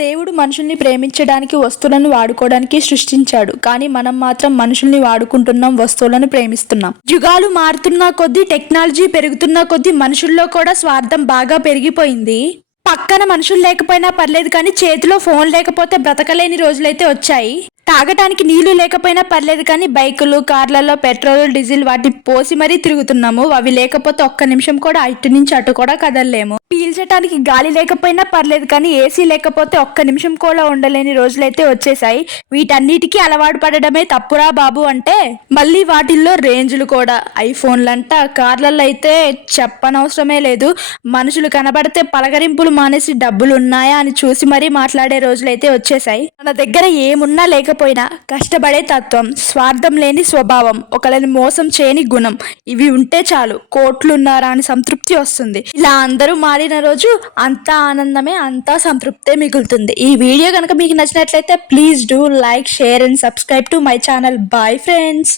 దేవుడు మనుషుల్ని ప్రేమించడానికి వస్తువులను వాడుకోవడానికి సృష్టించాడు. కానీ మనం మాత్రం మనుషుల్ని వాడుకుంటున్నాం, వస్తువులను ప్రేమిస్తున్నాం. యుగాలు మారుతున్న కొద్దీ, టెక్నాలజీ పెరుగుతున్న కొద్దీ మనుషుల్లో కూడా స్వార్థం బాగా పెరిగిపోయింది. పక్కన మనుషులు లేకపోయినా పర్లేదు కానీ చేతిలో ఫోన్ లేకపోతే బ్రతకలేని రోజులైతే వచ్చాయి. తాగటానికి నీళ్లు లేకపోయినా పర్లేదు కానీ బైకులు, కార్లలో పెట్రోల్, డీజిల్ వాటి పోసి మరీ తిరుగుతున్నాము. అవి లేకపోతే ఒక్క నిమిషం కూడా ఇటు నుంచి అటు కూడా కదలలేము. పీల్చడానికి గాలి లేకపోయినా పర్లేదు కానీ ఏసీ లేకపోతే ఒక్క నిమిషం కూడా ఉండలేని రోజులైతే వచ్చేసాయి. వీటన్నిటికీ అలవాటు పడడమే తప్పురా బాబు అంటే మళ్ళీ వాటిల్లో రేంజ్లు కూడా. ఐఫోన్లంట, కార్లలో అయితే చెప్పనవసరమే లేదు. మనుషులు కనబడితే పలకరింపులు మానేసి డబ్బులు ఉన్నాయా అని చూసి మరీ మాట్లాడే రోజులైతే వచ్చేసాయి. మన దగ్గర ఏమున్నా లేకపోయినా కష్టపడే తత్వం, స్వార్థం లేని స్వభావం, ఒకళ్ళని మోసం చేయని గుణం, ఇవి ఉంటే చాలు కోట్లున్నారా అని సంతృప్తి వస్తుంది. ఇలా అందరూ మారిన రోజు అంతా ఆనందమే, అంతా సంతృప్తే మిగులుతుంది. ఈ వీడియో కనుక మీకు నచ్చినట్లయితే please do like, share and subscribe to my channel. Bye friends.